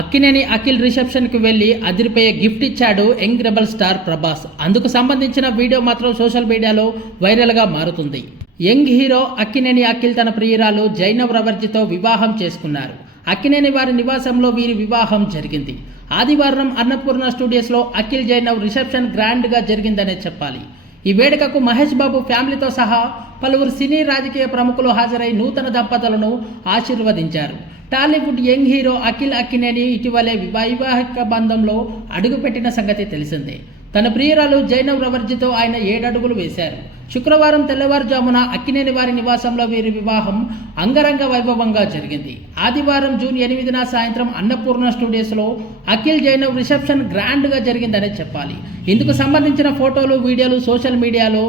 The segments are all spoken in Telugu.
అక్కినేని అఖిల్ రిసెప్షన్కి వెళ్ళి అదిరిపోయే గిఫ్ట్ ఇచ్చాడు యంగ్ రెబల్ స్టార్ ప్రభాస్. అందుకు సంబంధించిన వీడియో మాత్రం సోషల్ మీడియాలో వైరల్గా మారుతుంది. యంగ్ హీరో అక్కినేని అఖిల్ తన ప్రియురాలు జైనవ్ రవర్జితో వివాహం చేసుకున్నారు. అక్కినేని వారి నివాసంలో వీరి వివాహం జరిగింది. ఆదివారం అన్నపూర్ణ స్టూడియోస్లో అఖిల్ జైనవ్ రిసెప్షన్ గ్రాండ్గా జరిగిందనే చెప్పాలి. ఈ వేడుకకు మహేష్ బాబు ఫ్యామిలీతో సహా పలువురు సినీ రాజకీయ ప్రముఖులు హాజరై నూతన దంపతులను ఆశీర్వదించారు. టాలీవుడ్ యంగ్ హీరో అఖిల్ అక్కినేని ఇటీవలే వైవాహిక బంధంలో అడుగుపెట్టిన సంగతి తెలిసిందే. తన ప్రియురాలు జైనవ్ రవర్జితో ఆయన ఏడడుగులు వేశారు. శుక్రవారం తెల్లవారుజామున అక్కినేని వారి నివాసంలో వీరి వివాహం అంగరంగ వైభవంగా జరిగింది. ఆదివారం జూన్ ఎనిమిదిన సాయంత్రం అన్నపూర్ణ స్టూడియోస్లో అఖిల్ జైనవ్ రిసెప్షన్ గ్రాండ్గా జరిగిందనే చెప్పాలి. ఇందుకు సంబంధించిన ఫోటోలు వీడియోలు సోషల్ మీడియాలో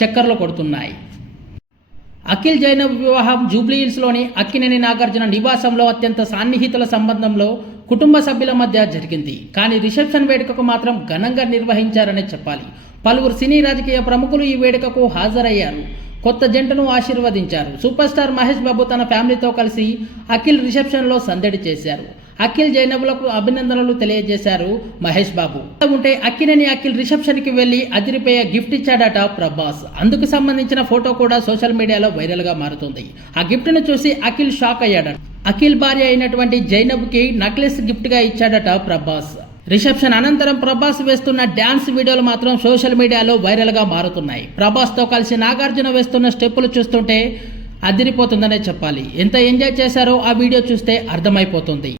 చక్కర్లు కొడుతున్నాయి. అఖిల్ జైనవ్ వివాహం జూబ్లీహిల్స్లోని అక్కినేని నాగార్జున నివాసంలో అత్యంత సాన్నిహితుల సంబంధంలో కుటుంబ సభ్యుల మధ్య జరిగింది. కానీ రిసెప్షన్ వేడుకకు మాత్రం ఘనంగా నిర్వహించారనే చెప్పాలి. పలువురు సినీ రాజకీయ ప్రముఖులు ఈ వేడుకకు హాజరయ్యారు. కొత్త జంటను ఆశీర్వదించారు. సూపర్ స్టార్ మహేష్ బాబు తన ఫ్యామిలీతో కలిసి అఖిల్ రిసెప్షన్లో సందడి చేశారు. అఖిల్ జైనబులకు అభినందనలు తెలియజేశారు మహేష్ బాబు. ఉంటే అఖిలని అఖిల్ రిసెప్షన్కి వెళ్ళి అదిరిపోయే గిఫ్ట్ ఇచ్చాడట ప్రభాస్. అందుకు సంబంధించిన ఫోటో కూడా సోషల్ మీడియాలో వైరల్గా మారుతుంది. ఆ గిఫ్ట్ను చూసి అఖిల్ షాక్ అయ్యాడట. అఖిల్ భార్య అయినటువంటి జైనబ్కి నక్లెస్ గిఫ్ట్గా ఇచ్చాడట ప్రభాస్. రిసెప్షన్ అనంతరం ప్రభాస్ వేస్తున్న డ్యాన్స్ వీడియోలు మాత్రం సోషల్ మీడియాలో వైరల్గా మారుతున్నాయి. ప్రభాస్తో కలిసి నాగార్జున వేస్తున్న స్టెప్పులు చూస్తుంటే అదిరిపోతుందనే చెప్పాలి. ఎంత ఎంజాయ్ చేశారో ఆ వీడియో చూస్తే అర్థమైపోతుంది.